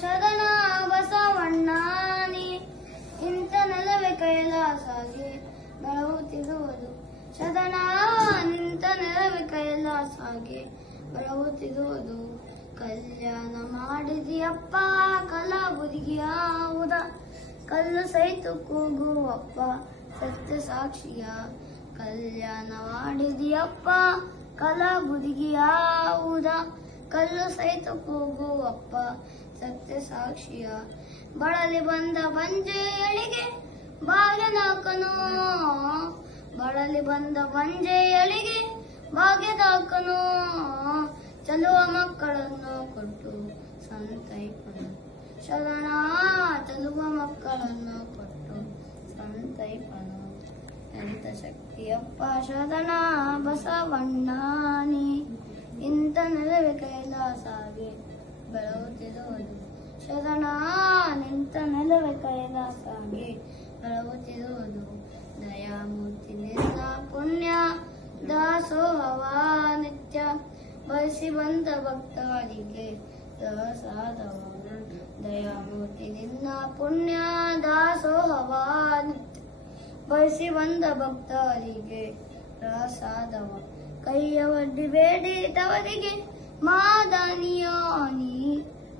ಶರಣ ಬಸವಣ್ಣಾನಿ ಇಂಥ ನೆಲವೇ ಕೈಲಾಸಾಗಿ ಬೆಳಗುತ್ತಿರುವುದು ಶರಣ ನಿಂತ ನೆಲವೇ ಕೈಲಾಸಾಗಿ ಬೆಳಗುತ್ತಿರುವುದು ಕಲ್ಯಾಣ ಮಾಡಿದಿಯಪ್ಪ ಕಲಾಬುದಿಗಿಯಾವುದ ಕಲ್ಲು ಸೈತು ಕೂಗುವಪ್ಪ, ಸತ್ಯ ಸಾಕ್ಷಿಯ. ಕಲ್ಯಾಣ ಮಾಡಿದಿಯಪ್ಪ ಕಲಾಬುದಿಗಿಯಾವುದ ಕಲ್ಲು ಸಹಿತ ಕೂಗುವಪ್ಪ ಸತ್ಯ ಸಾಕ್ಷಿಯ ಬಳಲಿ ಬಂದ ಬಂಜೆಯಳಿಗೆ ಭಾಗ್ಯದಾಕನು. ಬಳಲಿ ಬಂದ ಬಂಜೆಯಳಿಗೆ ಭಾಗ್ಯದಾಕನು. ಚಲುವ ಮಕ್ಕಳನ್ನು ಕೊಟ್ಟು ಸಂತೈಪನು ಶರಣ ಚಲುವ ಮಕ್ಕಳನ್ನು ಕೊಟ್ಟು ಸಂತೈಪನು ಎಂತ ಶಕ್ತಿಯಪ್ಪ ಶರಣ ಬಸವಣ್ಣಾನಿ. ಇಂಥ ನೆಲವೇ ಕೈಲಾಸಾಗಿ ಬೆಳಗುತ್ತಿರುವುದು ಶರಣ ನಿಂತ ನೆಲವೇ ಕೈಲಾಸಾಗಿ ಬೆಳಗುತ್ತಿರುವುದು ದಯಾಮೂರ್ತಿ ನಿನ್ನ ಪುಣ್ಯ, ದಾಸೋಹವ ನಿತ್ಯ ಬಯಸಿ ಬಂದ ಭಕ್ತರಿಗೆ ಪ್ರಸಾದವ ದಯಾಮೂರ್ತಿ ನಿನ್ನ ಪುಣ್ಯ, ದಾಸೋಹವ ನಿತ್ಯ ಬಯಸಿ ಬಂದ ಭಕ್ತರಿಗೆ ಪ್ರಸಾದವ ಕೈಯ ಒಡ್ಡಿ ಬೇಡಿ ತವರಿಗೆ ಮಾದನಿಯಾನಿ